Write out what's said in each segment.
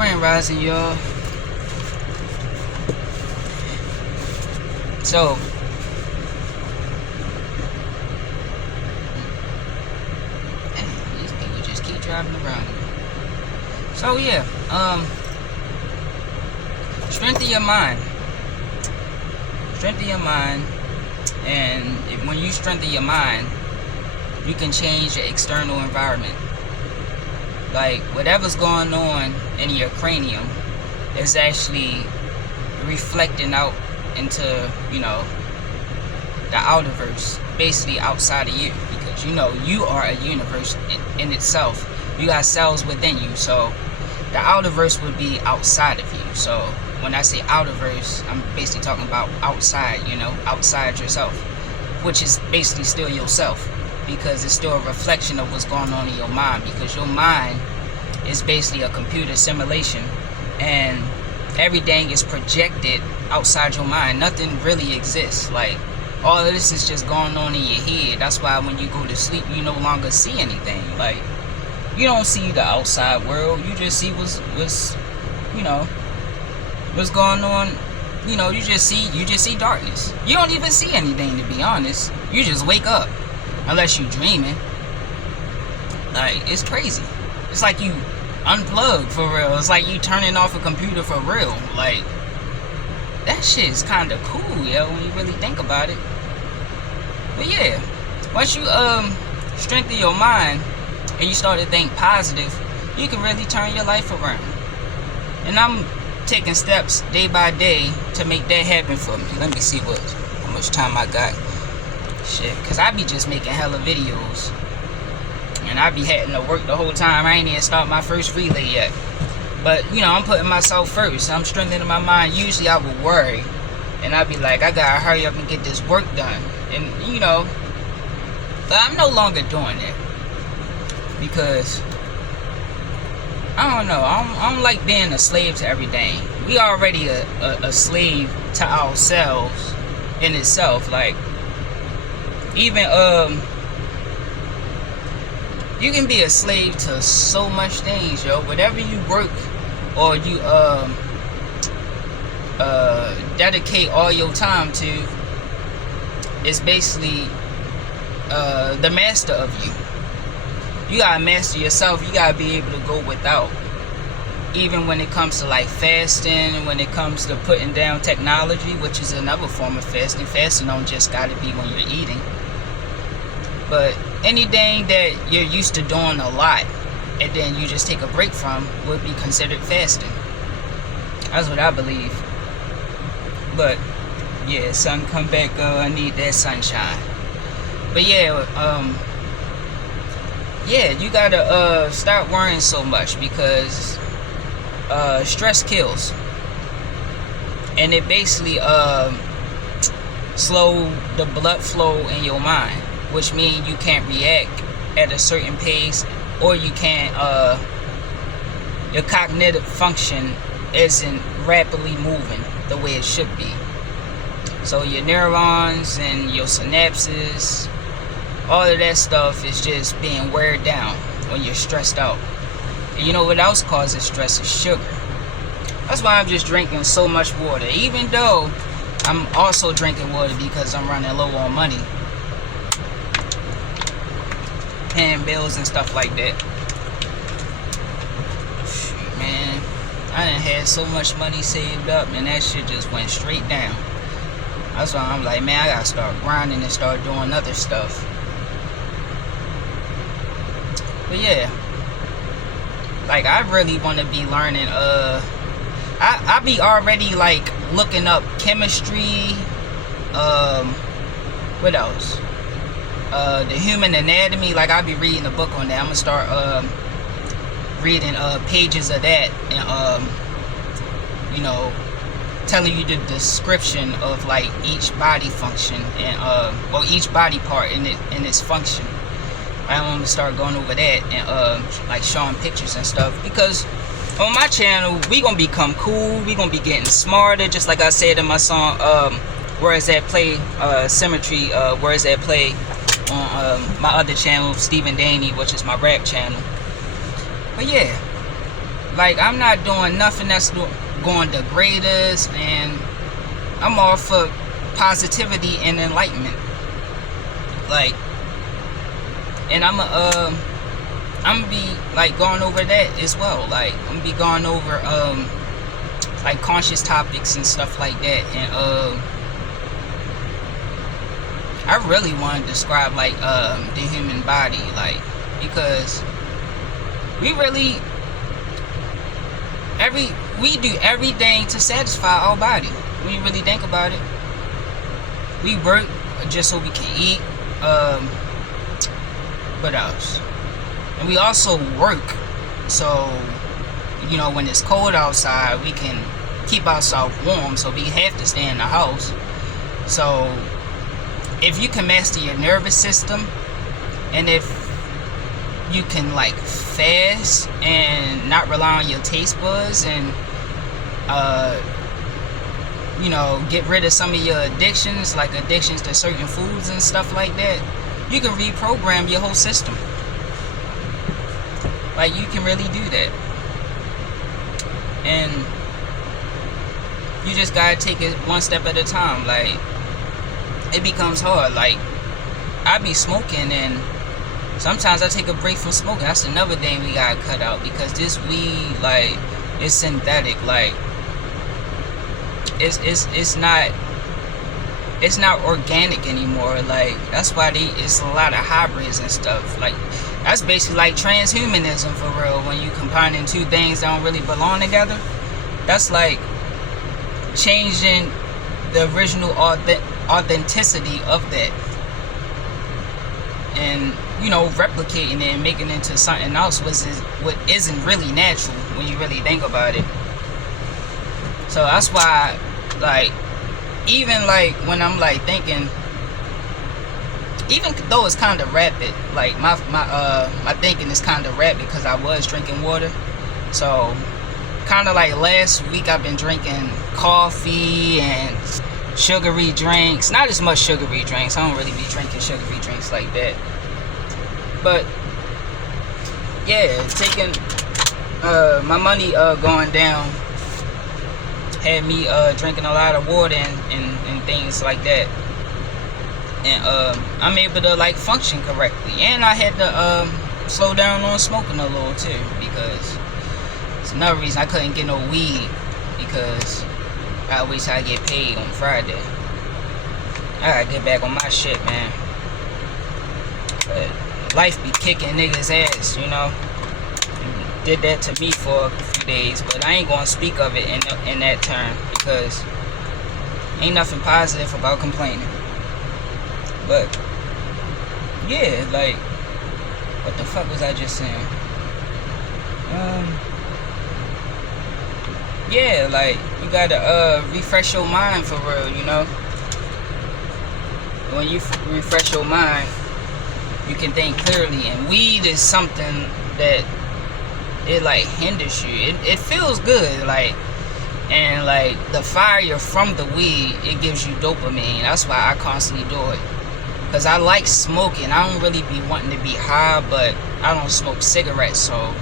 Grand Rising, y'all. So, these people just keep driving around. So yeah, strengthen your mind. Strengthen your mind, and when you strengthen your mind, you can change the external environment. Like, whatever's going on in your cranium is actually reflecting out into, the outerverse, basically outside of you, because you are a universe in itself. You got cells within you, so the outerverse would be outside of you. So when I say outerverse, I'm basically talking about outside, outside yourself, which is basically still yourself, because it's still a reflection of what's going on in your mind, because your mind is basically a computer simulation, and everything is projected outside your mind. Nothing really exists. Like, all of this is just going on in your head. That's why when you go to sleep, you no longer see anything. Like, you don't see the outside world. You just see what's going on. You just see darkness. You don't even see anything, to be honest. You just wake up, unless you're dreaming. Like, it's crazy. It's like you unplug for real. It's like you turning off a computer for real. Like, that shit is kind of cool, when you really think about it. But yeah, once you strengthen your mind and you start to think positive, you can really turn your life around. And I'm taking steps day by day to make that happen for me. Let me see how much time I got. Shit, cause I be just making hella videos, and I be having to work the whole time. I ain't even start my first relay yet. But, I'm putting myself first. I'm strengthening my mind. Usually I would worry, and I'd be like, I gotta hurry up and get this work done. And, but I'm no longer doing that. Because, I don't know, I don't like being a slave to everything. We already a slave to ourselves in itself. Like, even, you can be a slave to so much things, yo. Whatever you work or you dedicate all your time to is basically the master of you. You gotta master yourself. You gotta be able to go without. Even when it comes to like fasting, when it comes to putting down technology, which is another form of fasting. Fasting don't just gotta be when you're eating. But anything that you're used to doing a lot and then you just take a break from would be considered fasting. That's what I believe. But yeah, sun come back. I need that sunshine. But yeah, you gotta start worrying so much, because stress kills, and it basically slow the blood flow in your mind, which means you can't react at a certain pace, or you can't, your cognitive function isn't rapidly moving the way it should be. So your neurons and your synapses, all of that stuff is just being weared down when you're stressed out. And you know what else causes stress is sugar. That's why I'm just drinking so much water, even though I'm also drinking water because I'm running low on money, paying bills and stuff like that. Shoot, man, I done had so much money saved up, and that shit just went straight down. That's why I'm like, man, I gotta start grinding and start doing other stuff. But yeah, like, I really want to be learning, I be already like looking up chemistry, what else? The human anatomy. Like, I'll be reading a book on that. I'm gonna start reading pages of that, and telling you the description of like each body function and or each body part in its function. I want to start going over that and like showing pictures and stuff, because on my channel we gonna become cool. We gonna be getting smarter, just like I said in my song Words That Play, Symmetry, Words That Play, on my other channel, Stephen Daney, which is my rap channel. But yeah, Like, I'm not doing nothing that's going to degrade us, and I'm all for positivity and enlightenment. Like, and I'm gonna be like going over that as well. Like, I'm gonna be going over like conscious topics and stuff like that. And I really want to describe like the human body, like, because we really we do everything to satisfy our body. When you really think about it, we work just so we can eat. What else? And we also work so, you know, when it's cold outside, we can keep ourselves warm. So we have to stay in the house. So if you can master your nervous system, and if you can like fast and not rely on your taste buds, and you know, get rid of some of your addictions, like addictions to certain foods and stuff like that, you can reprogram your whole system. Like, you can really do that. And you just gotta take it one step at a time. Like, it becomes hard. Like, I be smoking, and sometimes I take a break from smoking. That's another thing we gotta cut out, because this weed, like, it's synthetic. Like, it's not organic anymore. Like, that's why it's a lot of hybrids and stuff. Like, that's basically like transhumanism for real. When you combining two things that don't really belong together, that's like changing the original authenticity of that, and, you know, replicating it and making it into something else, what isn't really natural when you really think about it. So that's why, like, even like when I'm like thinking, even though it's kind of rapid, like my thinking is kind of rapid because I was drinking water. So kind of like last week I've been drinking coffee and sugary drinks. Not as much sugary drinks. I don't really be drinking sugary drinks like that. But yeah, taking my money going down had me drinking a lot of water and things like that. And I'm able to like function correctly. And I had to slow down on smoking a little too, because it's another reason I couldn't get no weed, because I always had to get paid on Friday. I gotta get back on my shit, man. But life be kicking niggas' ass, you know. Did that to me for a few days, but I ain't gonna speak of it in that term, because ain't nothing positive about complaining. But yeah, like, what the fuck was I just saying? Yeah, like, you gotta refresh your mind for real, you know. When you refresh your mind, you can think clearly. And weed is something that it like hinders you. It feels good, like, and like the fire from the weed, it gives you dopamine. That's why I constantly do it, because I like smoking. I don't really be wanting to be high, but I don't smoke cigarettes, so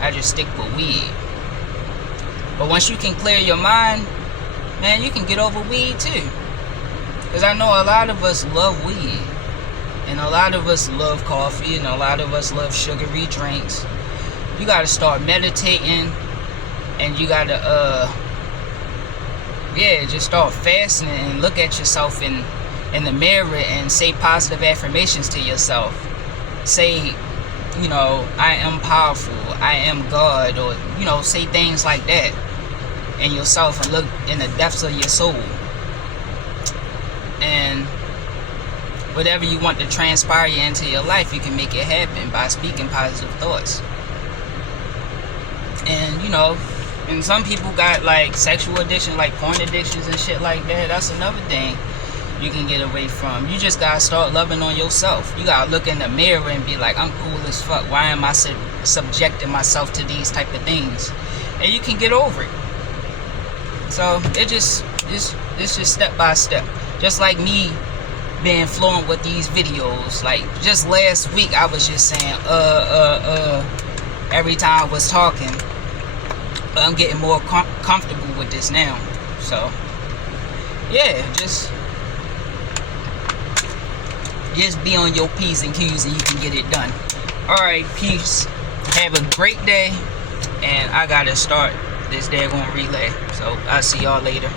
I just stick with weed. But once you can clear your mind, man, you can get over weed too. Because I know a lot of us love weed, and a lot of us love coffee, and a lot of us love sugary drinks. You gotta start meditating, and you gotta just start fasting and look at yourself in the mirror and say positive affirmations to yourself. Say, you know, I am powerful, I am God, or, you know, say things like that in yourself, and look in the depths of your soul. And whatever you want to transpire into your life, you can make it happen by speaking positive thoughts. And, you know, and some people got like sexual addiction, like porn addictions and shit like that. That's another thing you can get away from. You just gotta start loving on yourself. You gotta look in the mirror and be like, I'm cool as fuck. Why am I subjecting myself to these type of things? And you can get over it. So it's just step by step. Just like me being fluent with these videos. Like, just last week I was just saying every time I was talking. But I'm getting more comfortable with this now. So yeah, just be on your P's and Q's and you can get it done. Alright, peace. Have a great day. And I gotta start this daggone relay. So I'll see y'all later.